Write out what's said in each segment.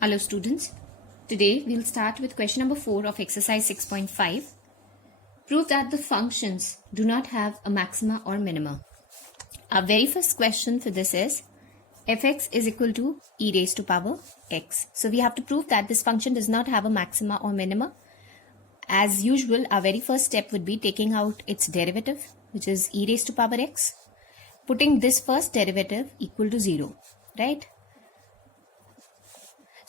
Hello students, today we'll start with question number 4 of exercise 6.5. Prove that the functions do not have a maxima or minima. Our very first question for this is fx is equal to e raised to power x. So we have to prove that this function does not have a maxima or minima. As usual, our very first step would be taking out its derivative, which is e raised to power x, putting this first derivative equal to 0, right?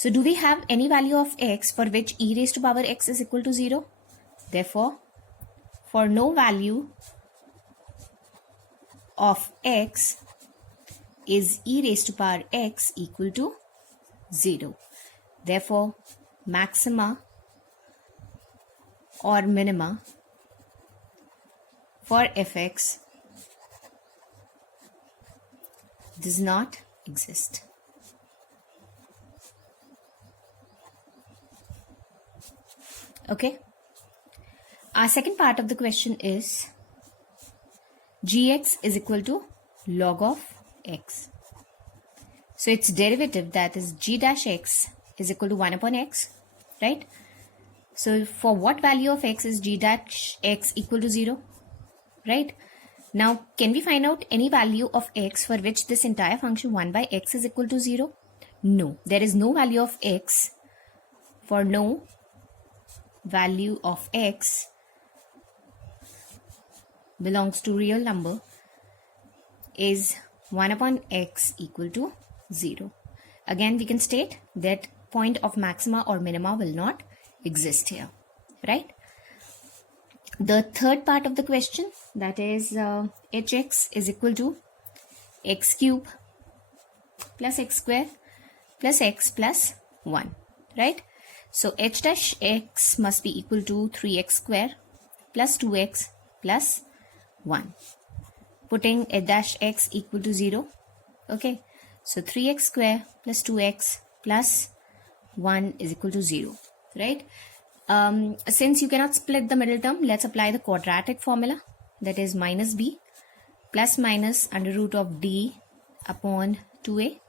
So do we have any value of x for which e raised to power x is equal to 0? Therefore, for no value of x is e raised to power x equal to 0. Therefore, maxima or minima for fx does not exist. Okay. Our second part of the question is gx is equal to log of x. So its derivative, that is g dash x, is equal to 1 upon x, right? So for what value of x is g dash x equal to 0, right? Now can we find out any value of x for which this entire function 1 by x is equal to 0? No, there is no value of x for no value of x belongs to real number is 1 upon x equal to 0. Again, we can state that point of maxima or minima will not exist here, right? The third part of the question, that is hx is equal to x cube plus x square plus x plus 1, right? So h dash x must be equal to 3x square plus 2x plus 1. Putting h dash x equal to 0. Okay. So 3x square plus 2x plus 1 is equal to 0. Right. Since you cannot split the middle term, let's apply the quadratic formula. That is minus b plus minus under root of d upon 2a.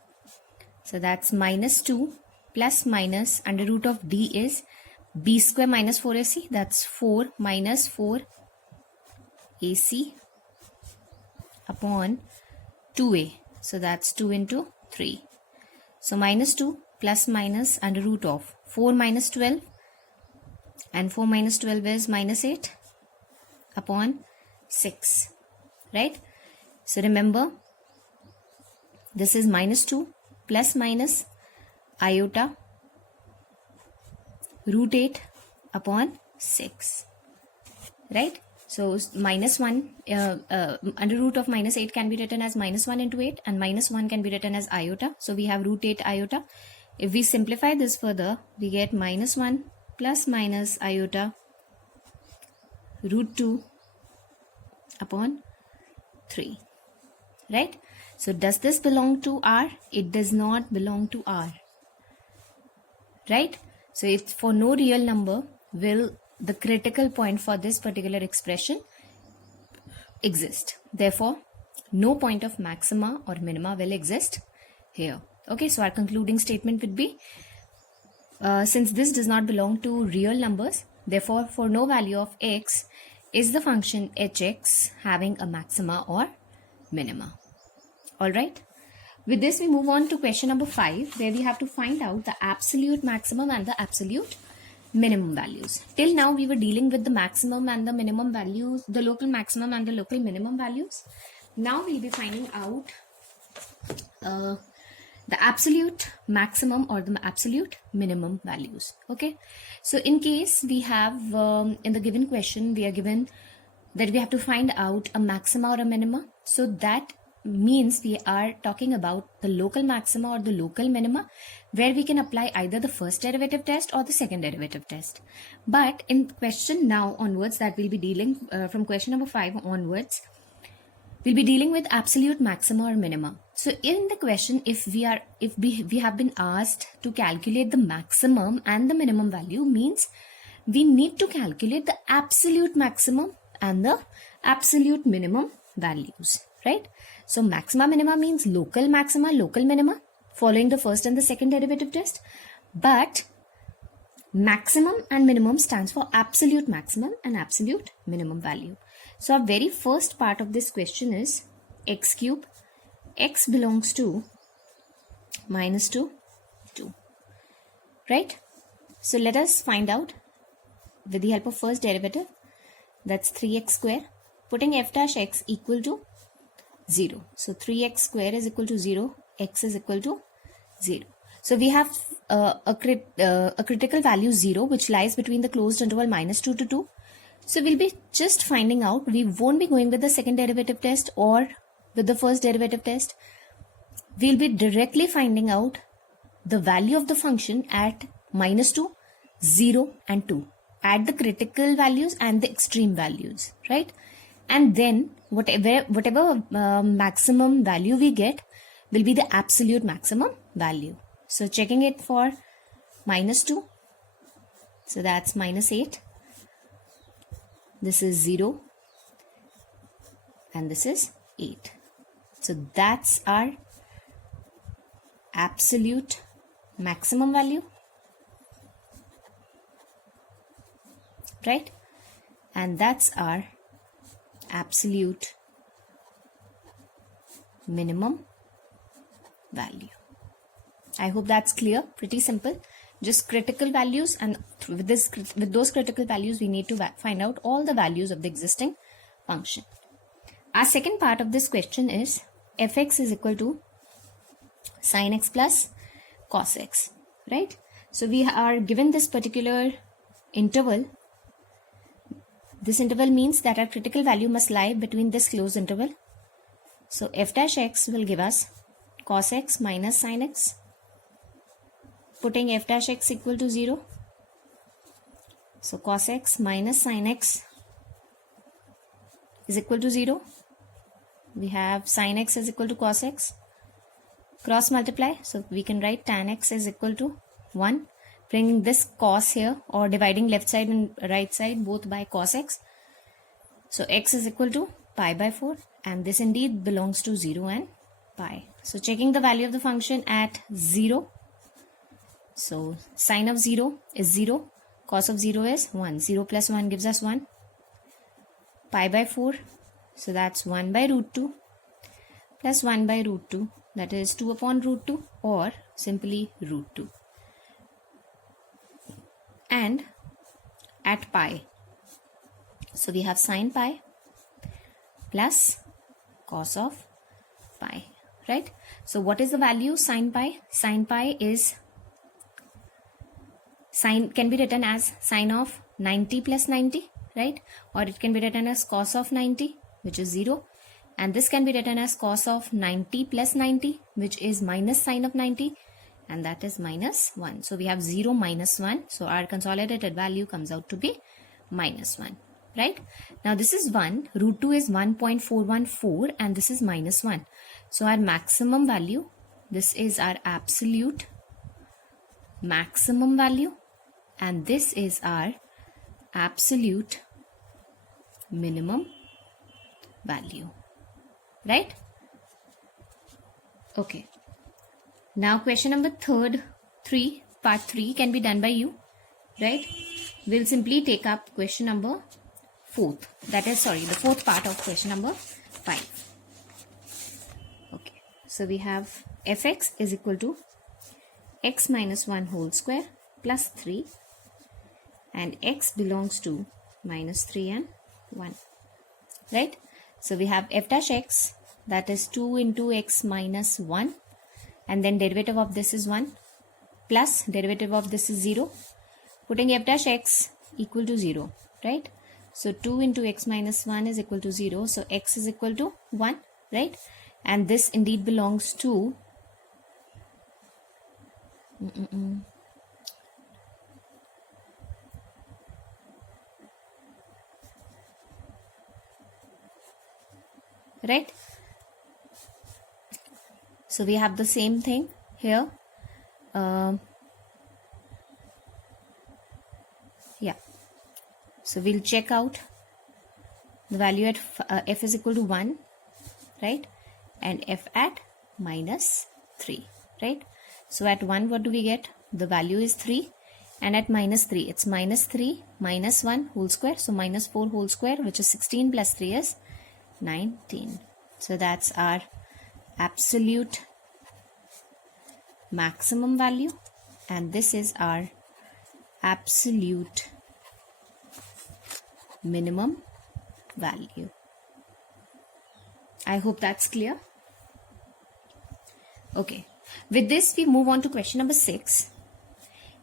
So that's minus 2 plus minus under root of d is b square minus 4ac, that's 4 minus 4 ac upon 2a, so that's 2 into 3. So minus 2 plus minus under root of 4 minus 12, and 4 minus 12 is minus 8 upon 6, right? So remember, this is minus 2 plus minus iota root 8 upon 6, right? So minus 1 under root of minus 8 can be written as minus 1 into 8, and minus 1 can be written as iota. So we have root 8 iota. If we simplify this further, we get minus 1 plus minus iota root 2 upon 3, right? So does this belong to R? It does not belong to R. Right? So it's for no real number will the critical point for this particular expression exist. Therefore, no point of maxima or minima will exist here. Okay, so our concluding statement would be, since this does not belong to real numbers, therefore for no value of x is the function hx having a maxima or minima. Alright. With this, we move on to question number 5, where we have to find out the absolute maximum and the absolute minimum values. Till now, we were dealing with the maximum and the minimum values, the local maximum and the local minimum values. Now, we'll be finding out the absolute maximum or the absolute minimum values. Okay. So, in case we have, in the given question, we are given that we have to find out a maxima or a minima. So, that means we are talking about the local maxima or the local minima, where we can apply either the first derivative test or the second derivative test. But in question now onwards, that we'll be dealing from question number 5 onwards, we'll be dealing with absolute maxima or minima. So in the question, if we have been asked to calculate the maximum and the minimum value, means we need to calculate the absolute maximum and the absolute minimum values, right? So maxima minima means local maxima, local minima, following the first and the second derivative test. but maximum and minimum stands for absolute maximum and absolute minimum value. So our very first part of this question is x cube. X belongs to minus 2, 2. Right? So let us find out with the help of first derivative. That's 3x square. Putting f dash x equal to 0. So 3x square is equal to 0. X is equal to 0. So we have a critical value 0, which lies between the closed interval minus 2 to 2. So we'll be just finding out. We won't be going with the second derivative test or with the first derivative test. We'll be directly finding out the value of the function at minus 2, 0 and 2. At the critical values and the extreme values, right? And then whatever maximum value we get will be the absolute maximum value. So checking it for minus 2. So that's minus 8. This is 0. And this is 8. So that's our absolute maximum value. Right? And that's our absolute minimum value. I hope that's clear. Pretty simple. Just critical values, and with those critical values we need to find out all the values of the existing function. Our second part of this question is fx is equal to sin x plus cos x. Right? So we are given this particular interval. This interval means that our critical value must lie between this closed interval. So f dash x will give us cos x minus sin x. Putting f dash x equal to 0. So cos x minus sin x is equal to 0. We have sin x is equal to cos x. Cross multiply. So we can write tan x is equal to 1. Bringing this cos here, or dividing left side and right side both by cos x. So x is equal to pi by 4, and this indeed belongs to 0 and pi. So checking the value of the function at 0. So sine of 0 is 0, cos of 0 is 1. 0 plus 1 gives us 1. Pi by 4, so that's 1 by root 2 plus 1 by root 2, that is 2 upon root 2, or simply root 2. And at pi, so we have sin pi plus cos of pi, right? So what is the value sin pi? Sin pi is, sin can be written as sine of 90 plus 90, right? Or it can be written as cos of 90, which is 0. And this can be written as cos of 90 plus 90, which is minus sine of 90. And that is minus 1. So we have 0 minus 1. So our consolidated value comes out to be minus 1. Right? Now this is 1. Root 2 is 1.414 and this is minus 1. So our maximum value, this is our absolute maximum value, and this is our absolute minimum value. Right? Okay. Now question number part 3 can be done by you, right? We'll simply take up question number 4. The 4th part of question number 5. Okay. So we have fx is equal to x minus 1 whole square plus 3, and x belongs to minus 3 and 1. Right? So we have f dash x, that is 2 into x minus 1. And then derivative of this is 1 plus derivative of this is 0. Putting f dash x equal to 0, right? So 2 into x minus 1 is equal to 0. So x is equal to 1, right? And this indeed belongs to right? So we have the same thing here. Yeah. So we'll check out the value at f is equal to 1, right? And f at minus 3, right? So at 1, what do we get? the value is 3, and at minus 3 it's minus 3 minus 1 whole square, so minus 4 whole square, which is 16 plus 3 is 19. So that's our absolute maximum value, and this is our absolute minimum value. I hope that's clear. Okay, with this we move on to question number 6.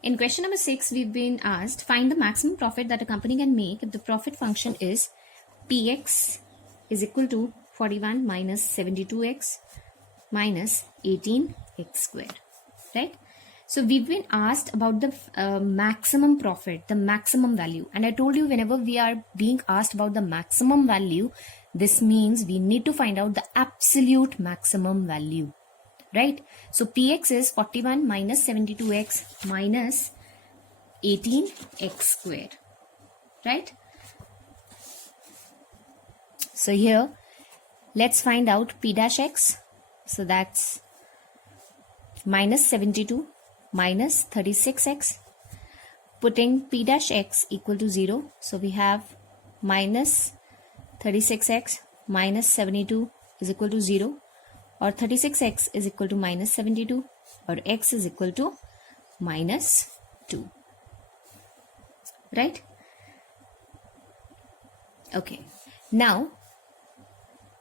In question number 6, we've been asked, find the maximum profit that a company can make if the profit function is Px is equal to 41 minus 72x minus 18x squared, right? So we've been asked about the maximum profit, the maximum value. And I told you, whenever we are being asked about the maximum value, this means we need to find out the absolute maximum value, right? So Px is 41 minus 72x minus 18x squared, right? So here, let's find out P dash x. So that's minus 72 minus 36x. Putting P dash x equal to 0. So we have minus 36x minus 72 is equal to 0. Or 36x is equal to minus 72, or x is equal to minus 2, right? Okay, now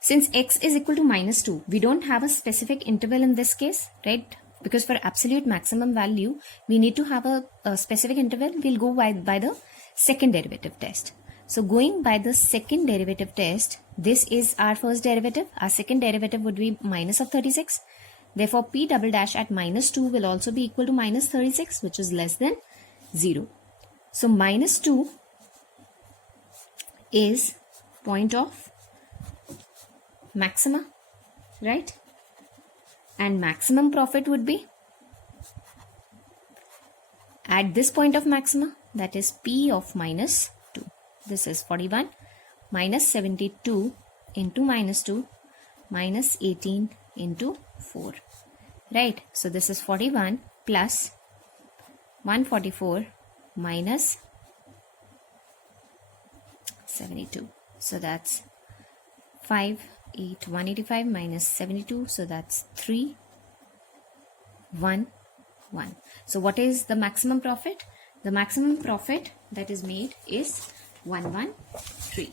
since x is equal to minus 2, we don't have a specific interval in this case, right? Because for absolute maximum value, we need to have a specific interval. We'll go by the second derivative test. So going by the second derivative test, this is our first derivative. Our second derivative would be minus of 36. Therefore, P double dash at minus 2 will also be equal to minus 36, which is less than 0. So minus 2 is point of maxima, right? And maximum profit would be at this point of maxima, that is P of minus 2. This is 41 minus 72 into minus 2 minus 18 into 4, right? So this is 41 plus 144 minus 72. So that's 185 minus 72. So that's 3, 1, 1. So what is the maximum profit? The maximum profit that is made is 113.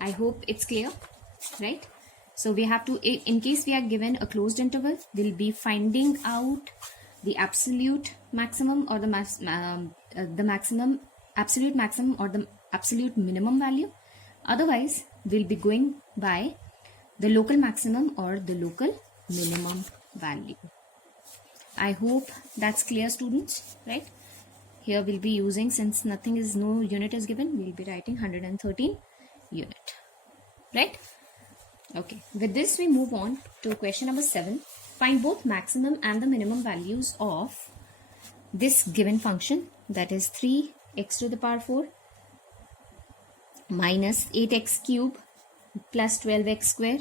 I hope it's clear, right? So we have to, in case we are given a closed interval, we'll be finding out the absolute maximum or the maximum, absolute maximum or the absolute minimum value. Otherwise, we'll be going by the local maximum or the local minimum value. I hope that's clear, students, right? Here we'll be using, since no unit is given, we'll be writing 113 unit, right? Okay, with this we move on to question number 7. Find both maximum and the minimum values of this given function, that is 3x to the power 4 minus 8x cube plus 12x square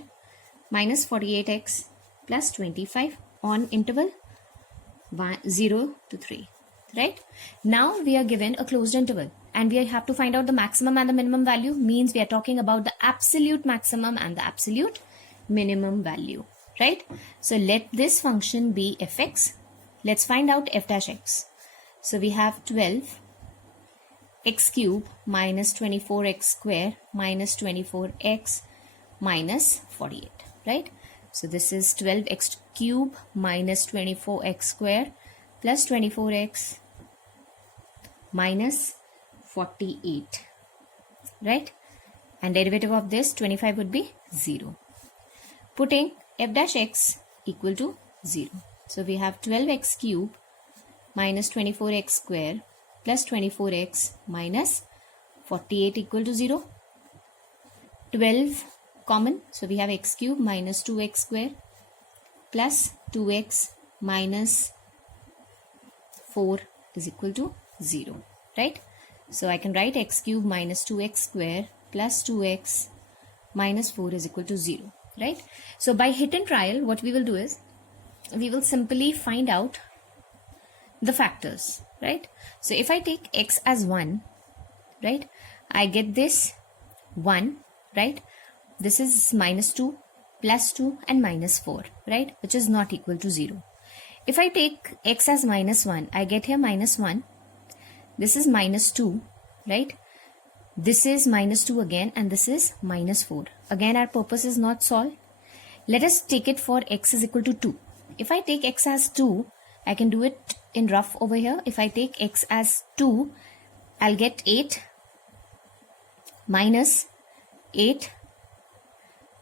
minus 48x plus 25 on interval 0 to 3. Right? Now we are given a closed interval and we have to find out the maximum and the minimum value. Means we are talking about the absolute maximum and the absolute minimum value. Right? So let this function be fx. Let's find out f dash x. So we have 12 x cube minus 24x square minus 24x minus 48. Right? So this is 12x cube minus 24x square plus 24x minus 48, right? And derivative of this 25 would be 0. Putting f dash x equal to 0. So we have 12x cube minus 24x square plus 24x minus 48 equal to 0. 12 common, so we have x cube minus 2x square plus 2x minus 4 is equal to 0, right? So I can write x cube minus 2x square plus 2x minus 4 is equal to 0, right? So by hit and trial, what we will do is we will simply find out the factors, right? So if I take x as 1, right, I get this 1, right? This is minus 2, plus 2 and minus 4, right, which is not equal to 0. If I take x as minus 1, I get here minus 1. This is minus 2, right? This is minus 2 again, and this is minus 4. Again, our purpose is not solved. Let us take it for x is equal to 2. If I take x as 2, I can do it in rough over here. If I take x as 2, I'll get 8 minus 8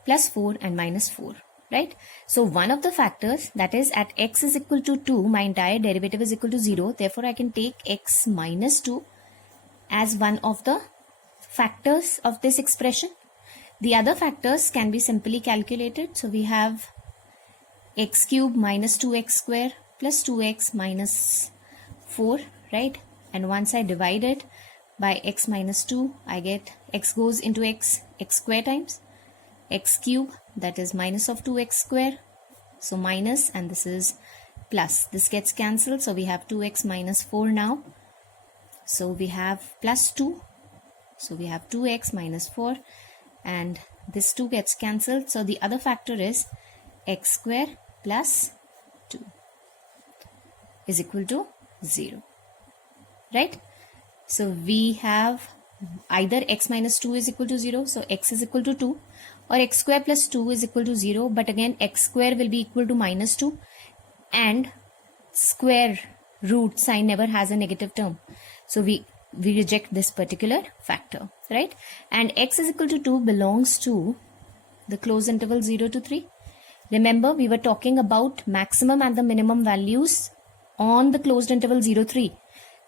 plus 4 and minus 4, right? So one of the factors, that is at x is equal to 2, my entire derivative is equal to 0. Therefore, I can take x minus 2 as one of the factors of this expression. The other factors can be simply calculated. So we have x cube minus 2x square plus 2x minus 4, right? And once I divide it by x minus 2, I get x goes into x square times x cube, that is minus of 2x square. So minus, and this is plus. This gets cancelled. So we have 2x minus 4 now. So we have plus 2. So we have 2x minus 4. And this 2 gets cancelled. So the other factor is x square plus 2 is equal to 0. Right? So we have either x minus 2 is equal to 0. So x is equal to 2. Or x square plus 2 is equal to 0. But again, x square will be equal to minus 2. And square root sign never has a negative term. So we reject this particular factor, right? And x is equal to 2 belongs to the closed interval 0 to 3. Remember, we were talking about maximum and the minimum values on the closed interval 0, 3.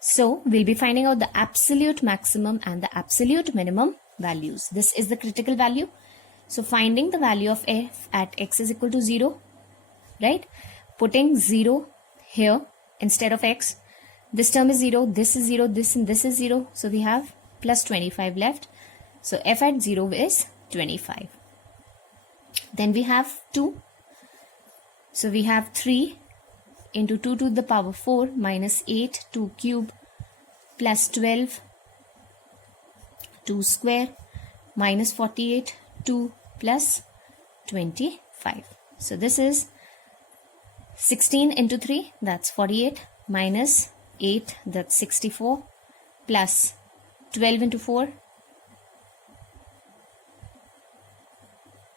So we'll be finding out the absolute maximum and the absolute minimum values. This is the critical value. So finding the value of f at x is equal to 0, right? Putting 0 here instead of x. This term is 0, this is 0, this and this is 0. So we have plus 25 left. So f at 0 is 25. Then we have 2. So we have 3 into 2 to the power 4 minus 8, 2 cube plus 12, 2 square minus 48, 2 plus 25. So this is 16 into 3, that's 48, minus 8, that's 64, plus 12 into 4,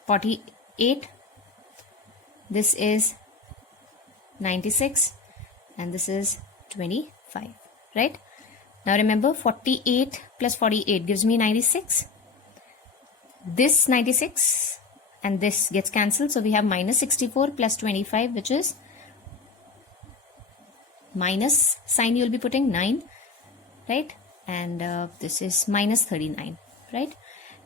48. This is 96 and this is 25, right? Now remember, 48 plus 48 gives me 96. This 96 and this gets cancelled. So we have minus 64 plus 25, which is minus sign you will be putting 9, right? And this is minus 39, right?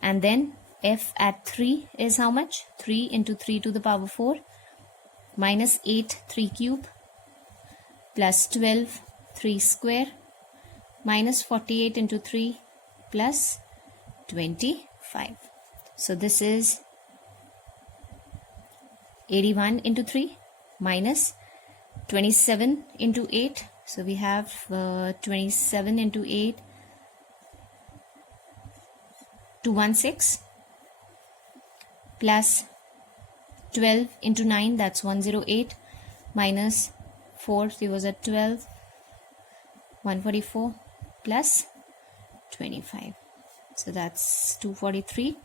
And then f at 3 is how much? 3 into 3 to the power 4 minus 8, 3 cube plus 12, 3 square minus 48 into 3 plus 25. So this is 81 into 3 minus 27 into 8. So we have 27 into 8, 216 plus 12 into 9, that's 108 minus 4, so it was at 12, 144 plus 25. So that's 243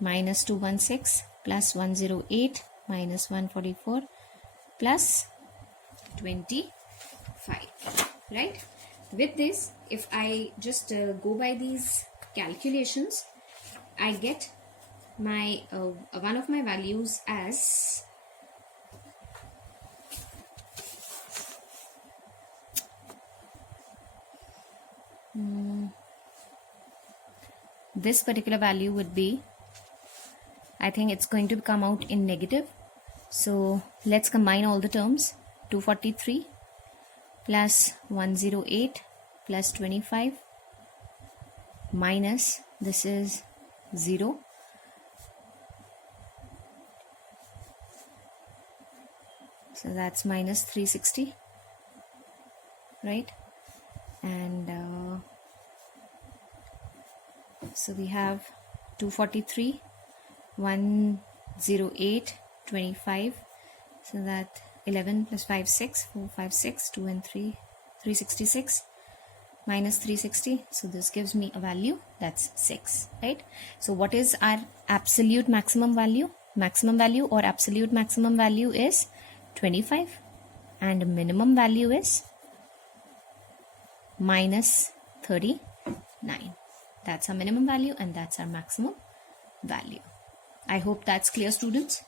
minus 216 plus 108 minus 144 plus 25, right? With this, if I just go by these calculations, I get my one of my values as this particular value would be, I think it's going to come out in negative. So let's combine all the terms. 243 plus 108 plus 25 minus, this is 0, so that's minus 360 right? And so we have 243, 108, 25. So that 11 plus 5, 6, 4, 5, 6, 2 and 3, 366 minus 360. So this gives me a value that's 6, right? So what is our absolute maximum value? Maximum value or absolute maximum value is 25 and minimum value is minus 39. That's our minimum value and that's our maximum value. I hope that's clear, students.